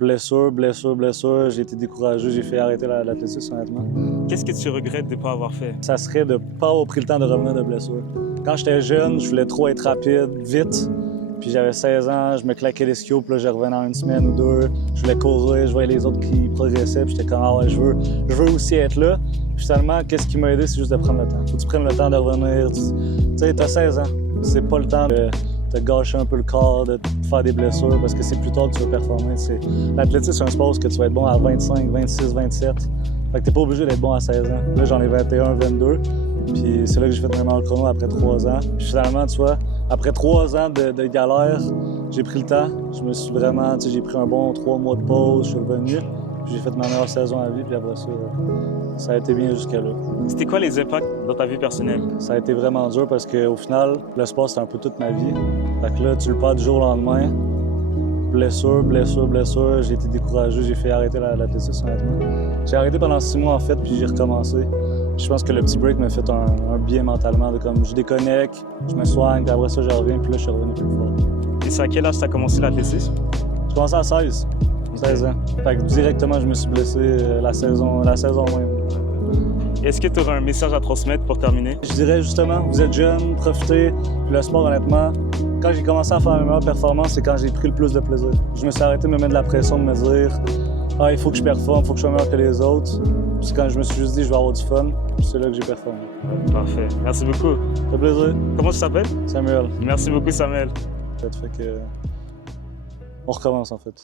Blessure, blessure, blessure. J'ai été découragé, j'ai fait arrêter l'athlétisme, honnêtement. Qu'est-ce que tu regrettes de ne pas avoir fait? Ça serait de ne pas avoir pris le temps de revenir de blessure. Quand j'étais jeune, je voulais trop être rapide, vite. Puis j'avais 16 ans, je me claquais les skis, puis là, je revenais en une semaine ou deux. Je voulais courir, je voyais les autres qui progressaient, puis j'étais comme, ah ouais, je veux aussi être là. Puis finalement, qu'est-ce qui m'a aidé, c'est juste de prendre le temps. Faut que tu prennes le temps de revenir. Tu sais, t'as 16 ans. C'est pas le temps de te gâcher un peu le corps, de te faire des blessures, parce que c'est plus tard que tu vas performer. L'athlétisme, c'est un sport où tu vas être bon à 25, 26, 27. Fait que t'es pas obligé d'être bon à 16 ans. Là, j'en ai 21, 22. Puis c'est là que j'ai fait vraiment le chrono après 3 ans. Puis finalement, tu vois, après 3 ans de galère, j'ai pris le temps. Je me suis vraiment, j'ai pris un bon 3 mois de pause, je suis revenu. Puis j'ai fait ma meilleure saison à vie, puis après ça a été bien jusqu'à là. C'était quoi les impacts dans ta vie personnelle? Ça a été vraiment dur parce qu'au final, le sport, c'était un peu toute ma vie. Fait que là, tu le perds du jour au lendemain. Blessure, blessure, blessure. J'ai été découragé, j'ai fait arrêter l'athlétisme, honnêtement. J'ai arrêté pendant 6 mois, en fait, puis j'ai recommencé. Je pense que le petit break m'a fait un bien mentalement, de comme je déconnecte, je me soigne, puis après ça, je reviens, puis là, je suis revenu plus fort. Et c'est à quel âge tu as commencé l'athlétisme? J'ai commencé à 16 ans. Fait que directement, je me suis blessé la saison même. Est-ce que tu aurais un message à transmettre pour terminer? Je dirais justement, vous êtes jeunes, profitez. Puis le sport, honnêtement, quand j'ai commencé à faire mes meilleures performances, c'est quand j'ai pris le plus de plaisir. Je me suis arrêté de me mettre de la pression, de me dire « Ah, il faut que je performe, il faut que je sois meilleur que les autres. » Puis quand je me suis juste dit « Je vais avoir du fun », c'est là que j'ai performé. Parfait. Merci beaucoup. Ça fait plaisir. Comment tu t'appelles? Samuel. Merci beaucoup, Samuel. Ça fait que... On recommence, en fait.